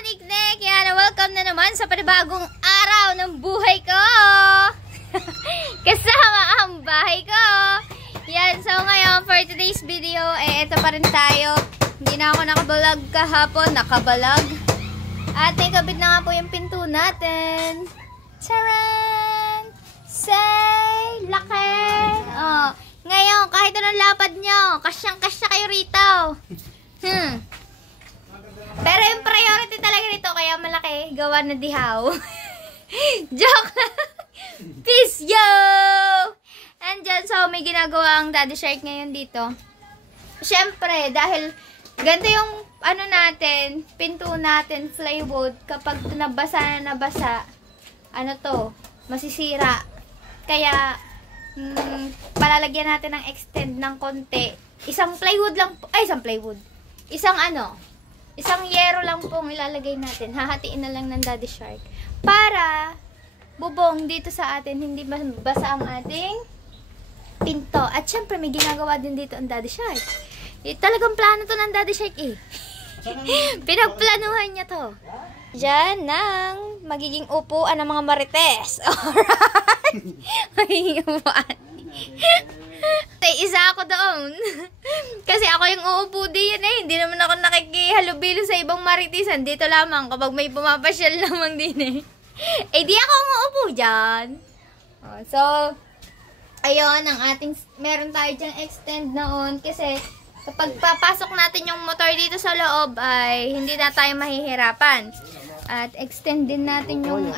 kaniknek! Yan, welcome na naman sa panibagong araw ng buhay ko! Kasama ang bahay ko! Yan, so ngayon, for today's video, ito pa rin tayo. Hindi na ako nakabalag kahapon, nakabalag. At may kabit na nga po yung pinto natin. Charan! Say! Laki! Oh, ngayon, kahit anong lapad nyo, kasyang-kasya kayo rito. Pero yung priority talaga nito, kaya malaki, gawa na dihaw. Joke lang! Peace, yo! And dyan, so may ginagawa ang Daddy Shark ngayon dito. Siyempre, dahil ganito yung ano natin, pinto natin, plywood, kapag nabasa na nabasa, ano to, masisira. Kaya, palalagyan natin ng extend ng konti. Isang plywood lang po, ay isang plywood. Isang yero lang pong ilalagay natin. Hahatiin na lang ng Daddy Shark. Para, bubong dito sa atin, hindi basa ang ating pinto. At syempre, may ginagawa din dito ang Daddy Shark. Talagang plano to ng Daddy Shark eh. Pinagplanuhan niya to. Diyan ng magiging upuan ng mga marites. Alright? Magiging upuan. Isa ako doon. Kasi ako yung uupo din eh. Hindi naman ako nakikihalubilo sa ibang maritisan. Dito lamang kapag may pumapasyal lamang din eh. Eh di ako uupo dyan. So, ayun ang ating, meron tayo dyang extend noon. Kasi kapag papasok natin yung motor dito sa loob ay hindi na tayo mahihirapan. At extend din natin yung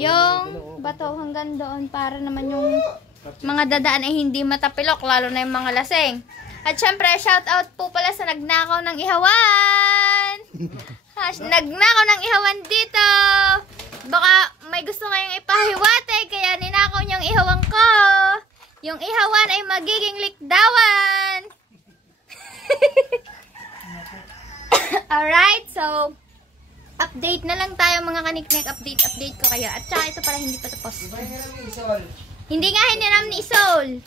yung bato hanggang doon para naman yung mga dadaan ay hindi matapilok, lalo na yung mga laseng. At syempre, shout out po pala sa nagnakaw ng ihawan. Nagnakaw ng ihawan dito. Baka may gusto kayong ipahiwate, kaya ninakaw niyong ihawan ko. Yung ihawan ay magiging likdawan. Alright, so update na lang tayo mga kaniknek. Update ko kayo. At saka ito pala hindi pa tapos. Hindi nga hiniram ni Isol.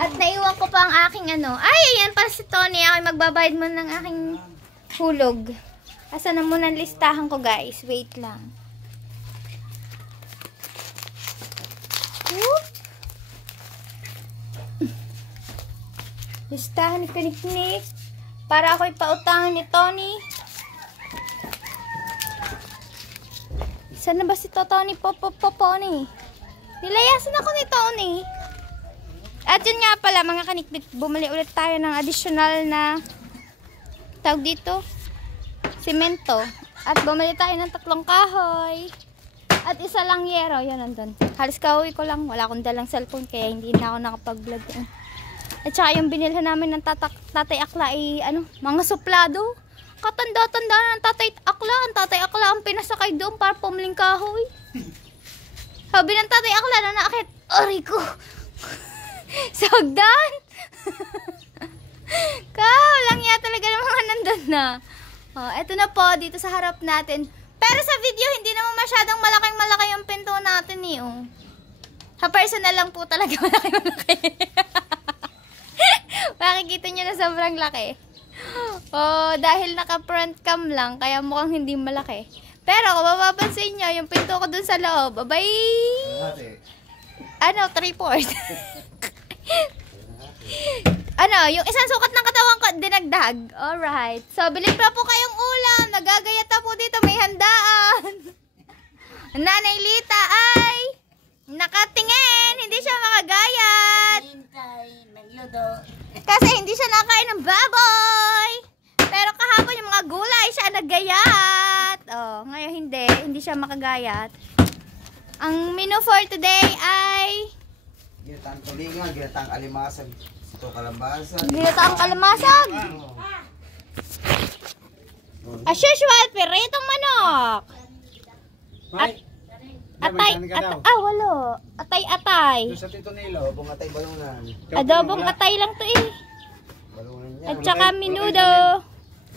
At naiwan ko pa ang aking Ay, ayan pa si Tony. Ako magbabayad mo ng aking hulog. Asa na muna listahan ko guys. Wait lang. Whoop. Listahan ni Kaniknik. Para ako ipautangan ni Tony. Saan na ba si Tony? Poponi. Nilayasan ako ni Tony. At yun nga pala mga kanikbit, bumili ulit tayo ng additional na tawag dito, semento. At bumili tayo ng 3 kahoy. At isa lang yero. Yan nandun. Halos kahoy ko lang. Wala akong dalang cellphone kaya hindi na ako nakapag-vlog. At saka yung binilhan namin ng tatay Akla ay mga suplado. Katanda-tanda ng tatay Akla. Ang tatay Akla ang pinasakay doon para pumiling kahoy. Sabi ng tatay Akla na naakit, aray ko. Sagdan. Walang ya talaga ng mga nandun na. Eto na po, dito sa harap natin. Pero sa video, hindi naman masyadong malaking-malaki yung pinto natin eh. Sa personal lang po talaga malaki-malaki. Makikita nyo na sobrang laki. Dahil naka-front cam lang, kaya mukhang hindi malaki. Pero kung mapapansin nyo, yung pinto ko dun sa loob, abay, 3/4. Yung isang sukat ng katawan ko, dinagdag. Alright. So, bilhin pa po kayong ulam. Nagagayat na po dito, may handaan. Nanay Lita ay nakatingin. Hindi siya makagayat. Kasi hindi siya nakain ng baboy. Pero kahapon yung mga gulay siya naggayat. Ngayon hindi siya makagayat. Ang menu for today ay ginataang tulingan, ginataang alimasag, ito kalambasan. Ginataang kalamasag. As usual, piritong manok. Walo. Atay. Doon sa Tito Nilo, abong atay balunan. Adobong atay lang to eh. Balunan niya. At saka minudo.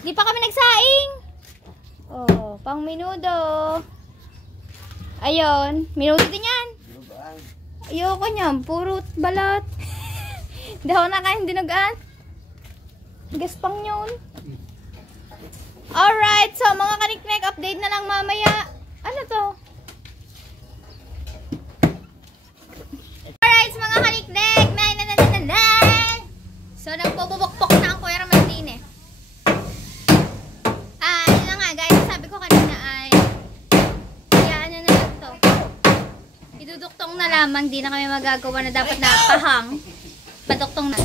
Di pa kami nagsaing. Pang minudo. Ayun, minudo din yan. Ayoko niyan, puro balat. Hindi ako nakain dinugaan. Gaspang yun. Alright, so mga kaniknek, update na lang mamaya. Ano to? Alright, mga kaniknek, so nagpupupukpok na ang Kuya Ramon din eh. Yun na nga guys, sabi ko kanina ay ano na lang to. Iduduktong na lamang, di na kami magagawa na dapat na pahang. Paduktong na.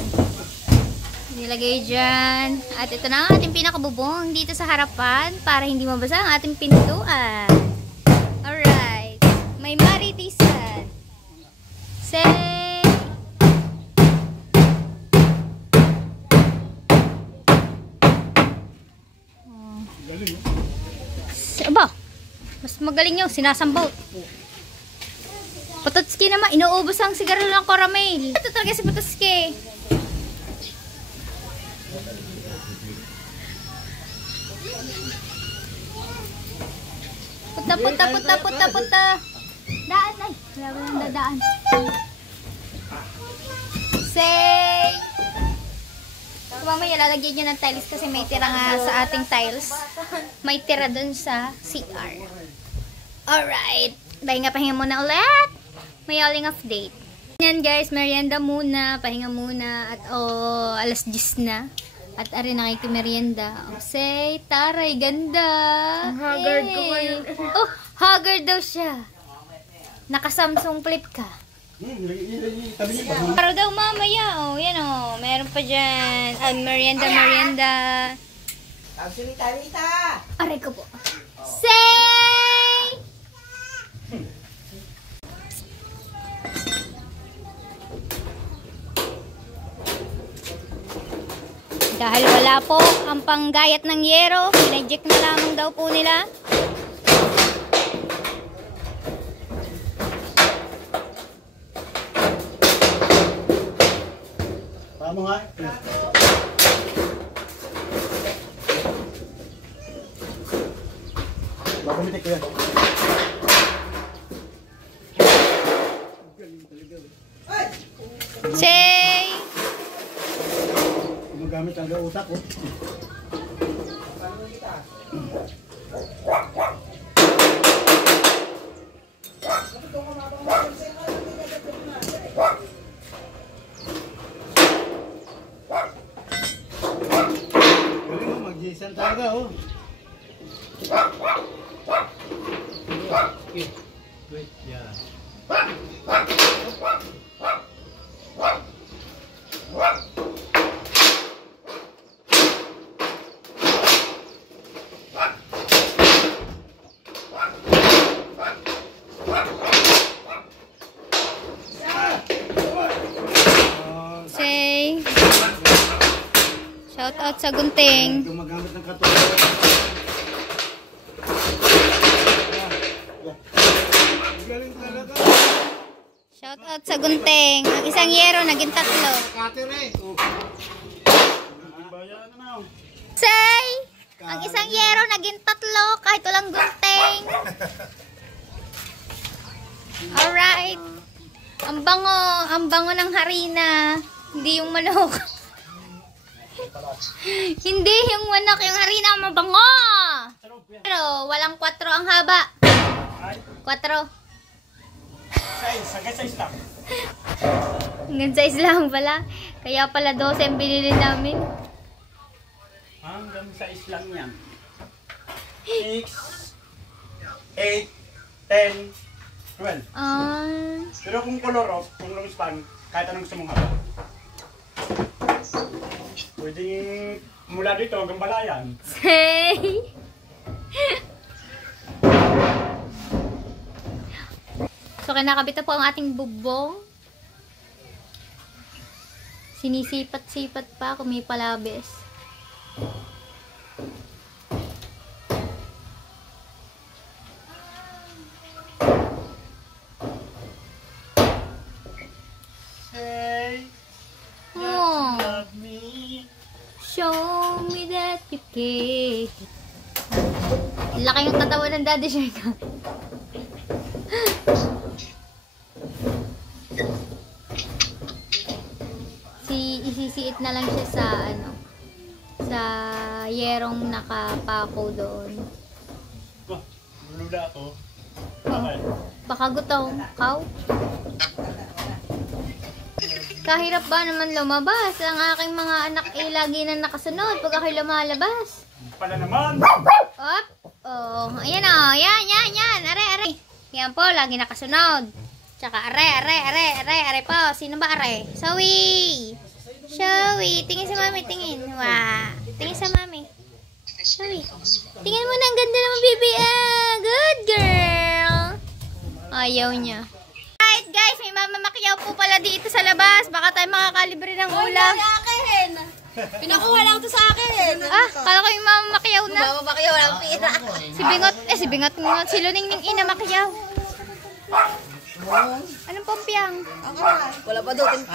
Nilagay dyan. At ito na ang ating pinakabubong dito sa harapan para hindi mabasa ang ating pintuan. Alright. May maritisan. Say. Aba, mas magaling yung sinasambot. Pototski naman, inuubos ang sigarilyo ng caramel. Ito talaga si Pototski. Puta. Daan ay. Wala ba nang dadaan. Say. Mamaya lalagyan nyo ng tiles kasi may tira nga sa ating tiles. May tira dun sa CR. Alright. Pahinga muna ulit. May aling update. Yan guys, merienda muna. Pahinga muna. At alas 10 na. At ari nakikimerienda. Say, taray, ganda. Ang haggard ko ngayon. Oh, haggard daw siya. Naka-Samsung flip ka. Para daw mamaya, yan meron pa dyan. Merienda. Aray ko po. Say! Dahil wala po ang panggayat ng yero, pinaject na lamang daw po nila. Tama nga. Makumitik ko yan. Say! Gumagamit ang utak ko. Galing mo, mag-iisan talaga Wait, yeah. Say! Shout out sa Gunting. Gumagamit ng katulad. Galing talaga. Shout out sa Gunting. Ang isang yero naging 3. Say! Ang isang yero naging 3 kahit walang Gunting. Alright. Ang bango ng harina. Hindi yung manok. Hindi yung manok, yung harina ang mabango. Pero walang 4 ang haba. 4. Hanggang size lang. Hanggang size lang pala. Kaya pala 12 ang binili namin. Hanggang size lang yan. 6, 8, 10, 12. Pero kung color off, kung long span, kahit anong gusto mong haba. Pwedeng mula dito hanggang balayan. Say! So, kinakabit na po ang ating bubong. Sinisipat-sipat pa kung may palabis. Say, Oh, love me. show me that you care. Laki yung katawan ng Daddy Shark. Isisiit na lang siya sa sa yerong nakapako doon. Lula ako. Baka gutom. Kaw? Kahirap ba naman lumabas? Ang aking mga anak lagi na nakasunod pag ako'y lumalabas. Pala naman! Op! Oh, ayan o. Yan. Are. Yan po, lagi nakasunod. Tsaka are po. Sino ba are? Zoe! Tingin sa mami, tingin. Wow. Tingin sa mami. Zoe. Tingin mo na, ang ganda naman, baby. Ah, good girl. Ayaw niya. Alright, guys. May mamamakyaw po pala dito sa labas. Baka tayo makakalibre ng ulam. Pinakuha lang to sa akin. Ah, kala ko yung mamamakyaw na. Mamamakyaw, walang pira. Si Bingot nga. Si Luningning ina makyaw. Anong pompiyang? Wala pa daw. Hindi,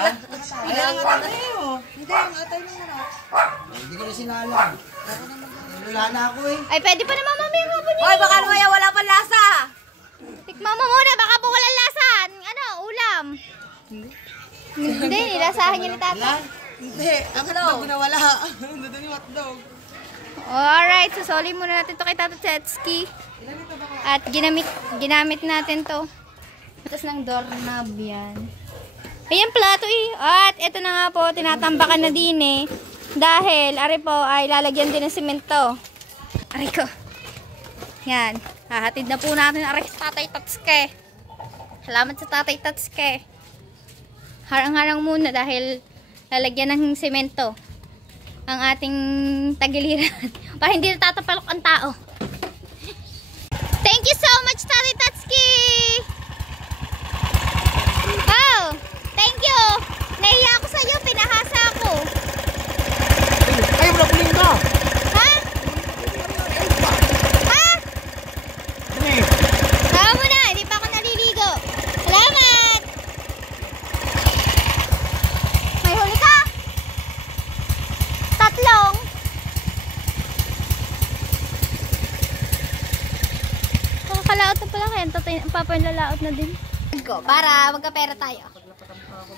ang atay ng harap. Hindi ko na sinalang. Wala na ako eh. Ay, pwede pa naman mami yung hapon Hoy, baka lumaya wala pa lasa. Tikman mo muna, baka po walang lasa. Ano, ulam? Hindi, nilasahan niya ni tata. Hindi, ang hotdog na wala. Doon yung hotdog. Alright, susoli muna natin to kay Tata Chetski. At ginamit natin to. Tapos ng doorknob yan. Ayan plato eh. At ito na nga po, tinatambakan na din eh. Dahil, ari po, ay lalagyan din ng simento. Ari ko. Yan. Hahatid na po natin ari sa Tatay Tatske. Salamat sa Tatay Tatske. Harang-harang muna dahil lalagyan ng simento ang ating tagiliran. Para hindi natatapalok ang tao. Thank you so much, Tatay Tatske! Oh, thank you! Nahiya ako sa'yo, pinahasa ako. Ay, wala kuling ka! Ha? Ha? Tama mo na, hindi pa ako naliligo. Salamat! May huli ka? Tatlong. Makakalaot na pala kaya, papalalaot na din. Para magkapera tayo.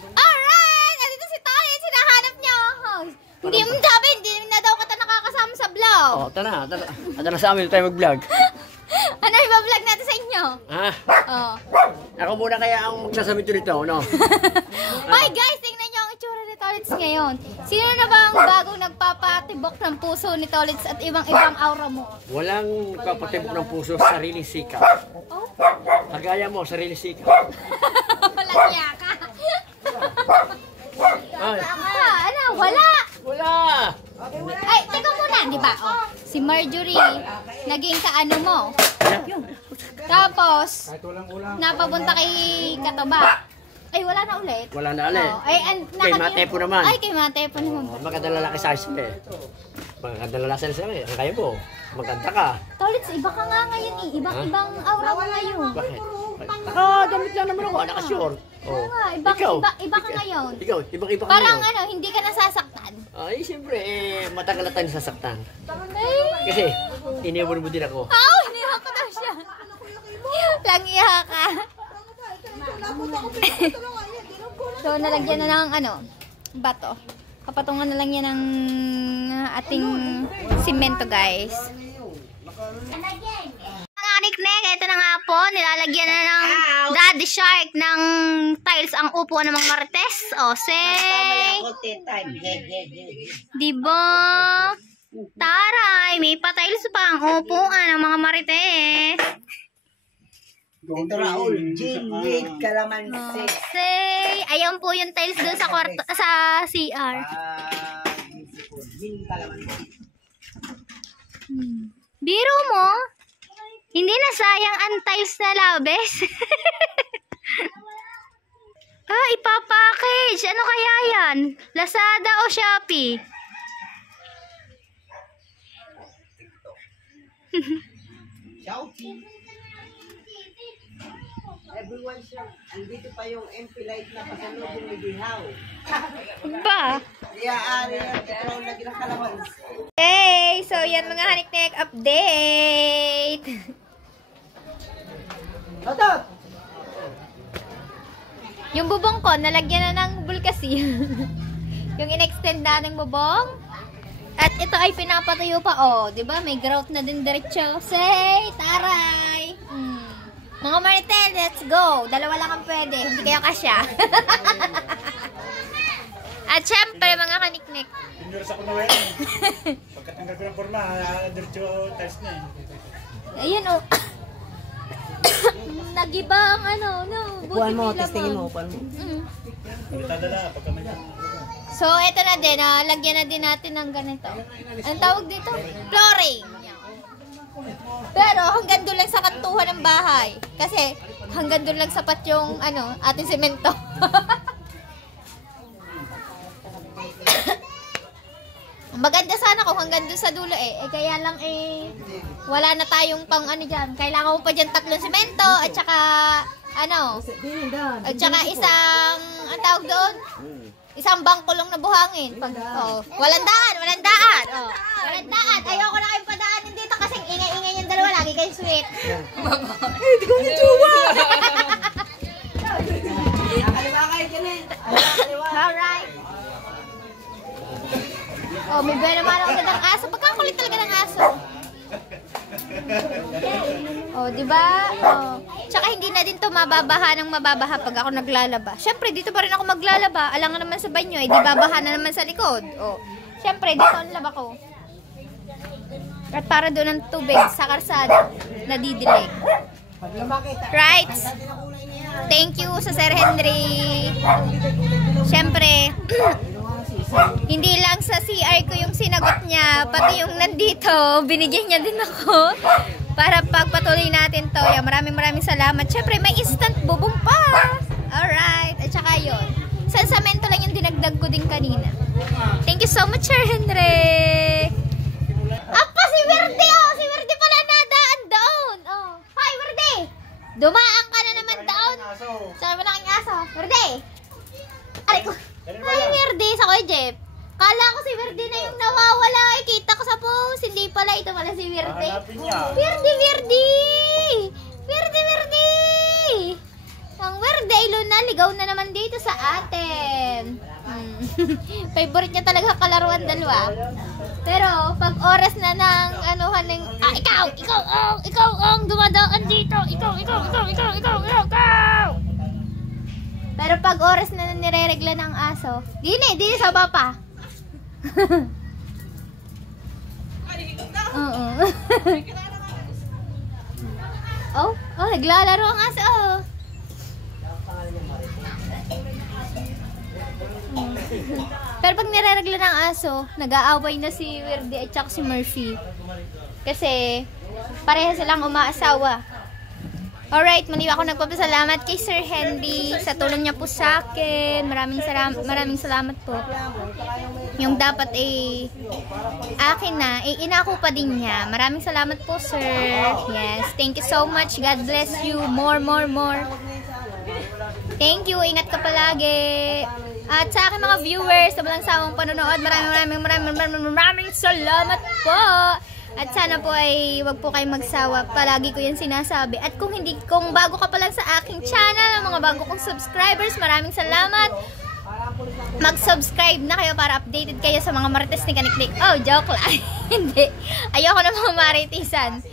Alright! Andito si Tayo, sinahanap niya. Oh, hindi mo sabi, hindi na daw kita nakakasama sa vlog. Oh, tara na sa amin tayo mag-vlog. Ano i-vlog natin sa inyo? Ha? Oh. Ako muna kaya ang magsasamito nito, no? Hoy guys, tingnan niyo ang itsura ni Tolits ngayon. Sino na ba ang bagong nagpapatibok ng puso ni Tolits at ibang-ibang aura mo? Walang nagpapatibok ng puso, sariling sikap. Oh? Kagaya mo, sariling sikap. Walang yaka. Ay, Ano? Wala. wala! Ay, teka muna, di ba? Oh, si Marjorie, naging kaano mo. Tapos, napapunta kay Katoba. Ay, wala na ulit. Wala na ulit. Oh, ay, Kay Matepo naman. Ay, kay Matepo naman. Magandang lalaki sa akin eh. Magandang lalaki sa akin. Ang kaya mo, maganda ka. Tolits, iba ka nga ngayon eh. Ibang aura mo ngayon. Bakit? Damit lang naman ako, naka-short. Oo nga, iba ka ngayon. Ikaw, ibang-iba ka Parang ngayon. ano, hindi ka nasasaktan. Ay, siyempre, matagal na tayo nasasaktan. Ay, Kasi, iniwan mo din ako. iniha ko daw siya. Langiha ka. So, nalagyan na ng ano, bato. Kapatungan na lang yan ng ating simento, guys. Mga niknek, ito na nga po, nilalagyan na ng Daddy Shark ng tiles ang upo ng mga marites. O, say! Diba? Taray, may pa-tiles pa ang upuan ng mga marites. Dito Raul, Jingwit, Kalamansi. Say, ayan po yung tiles doon sa kwarto, sa CR. Biro mo? Hindi na sayang ang tiles na labes. Ipapackage. Ano kaya yan? Lazada o Shopee? Everyone sir, andito pa yung MP light na pasalubong ni Dihaw. Ba? Iaari ang petrol na ginakalamansi. Hey! So, yan mga haniknek update! Tatot! Yung bubong ko, nalagyan na ng bulkasi. Yung in-extend nating bubong, At ito ay pinapatuyo pa. Oh, di ba? May grout na din diretso. Say, taray! Mga Maritel, let's go! Dalawa lang ang pwede. Hindi kayo kasya. At syempre, mga kaniknik. Pinursa ko na yan. Pagkatanggal ko ng forma, diretso test na eh. Ayan oh. Nagibang ano, no. Upuan mo, testingin mo, upuan mo. Hindi tadala, pagka may So, ito na din. Lagyan na din natin ng ganito. Anong tawag dito? Flooring. Pero hanggang doon lang sa kantuhan ng bahay. Kasi hanggang doon lang sapat yung ating semento. Maganda sana kung hanggang doon sa dulo kaya lang wala na tayong pang dyan. Kailangan mo pa dyan 3 semento at saka at saka isang ang tawag doon? Isang bangkulong na buhangin. Walang daan. Walang daan. Ayoko na kayong padaanin dito kasi ingay-ingay yung dalawa. Lagi kayo sweet. Hindi ko na jowa. Nakaliwa kayo dyan eh. Alright. Oh, may buwan naman ako ng aso. Pagkakulit talaga ng aso. Oh, di ba? Oh. Tsaka hindi na din to mababaha ng mababaha pag ako naglalaba. Syempre, dito pa rin ako maglalaba. Alangan naman sa banyo, di babaha na naman sa likod. Oh. Syempre, dito ang laba ko. At para doon ang tubig sa karsada, nadidilig. Right? Thank you sa Sir Henry. Syempre, hindi lang sa CR ko yung sinagot niya, pati yung nandito, binigyan niya din ako para pagpatuloy natin to. Maraming salamat. Syempre, may instant bubong pa. Alright. At saka yun. Sa semento lang yung dinagdag ko din kanina. Thank you so much, Sir Henry. Apa, si Verde, oh. Si Verde pala nadaan doon. Oh. Hi, Verde. Dumaan ka na naman doon. Sabi mo lang ang aso. Verde. Aray ko. Hi, Verde. Sa Kuya Jeff. Kala ko si Verde na yung nawawala. Kita ko sa post. Hindi pala. Ito pala si Verde. Verde. Ang Verde ay naligaw na naman dito sa atin. Favorite niya talaga kalaruan dalawa. Pero pag oras na ng ikaw ang dumadaan dito. Ikaw. Pero pag oras na nireregla ng aso, dini sa baba. Oo. Naglalaro ang aso. Pero pag nireregla ng aso, nag-aaway na si Verde at saka si Murphy. Kasi pareha silang umaasawa. Alright, muli ako nagpapasalamat kay Sir Henry sa tulong niya po sa akin. Maraming salamat po. Yung dapat akin na, inako pa din niya. Maraming salamat po, sir. Yes, thank you so much. God bless you. More. Thank you. Ingat ka palagi. At sa aking mga viewers, sa walang sawang panonood, maraming salamat po. At sana po ay wag po kayong magsawa. Palagi ko yan sinasabi. At kung bago ka pa lang sa aking channel, ang mga bago kong subscribers, maraming salamat. Mag-subscribe na kayo para updated kayo sa mga marites ni Kaniknik. Oh, joke lang. Hindi. Ayoko na mga maritisan.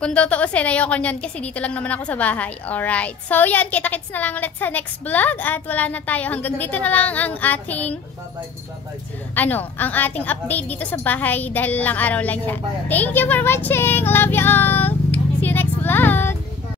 Kung tutuusin, ayoko nyan kasi dito lang naman ako sa bahay. Alright. So, yan. Kita-kits na lang ulit sa next vlog. At wala na tayo. Hanggang dito na lang ang ating ang ating update dito sa bahay dahil lang araw lang siya. Thank you for watching!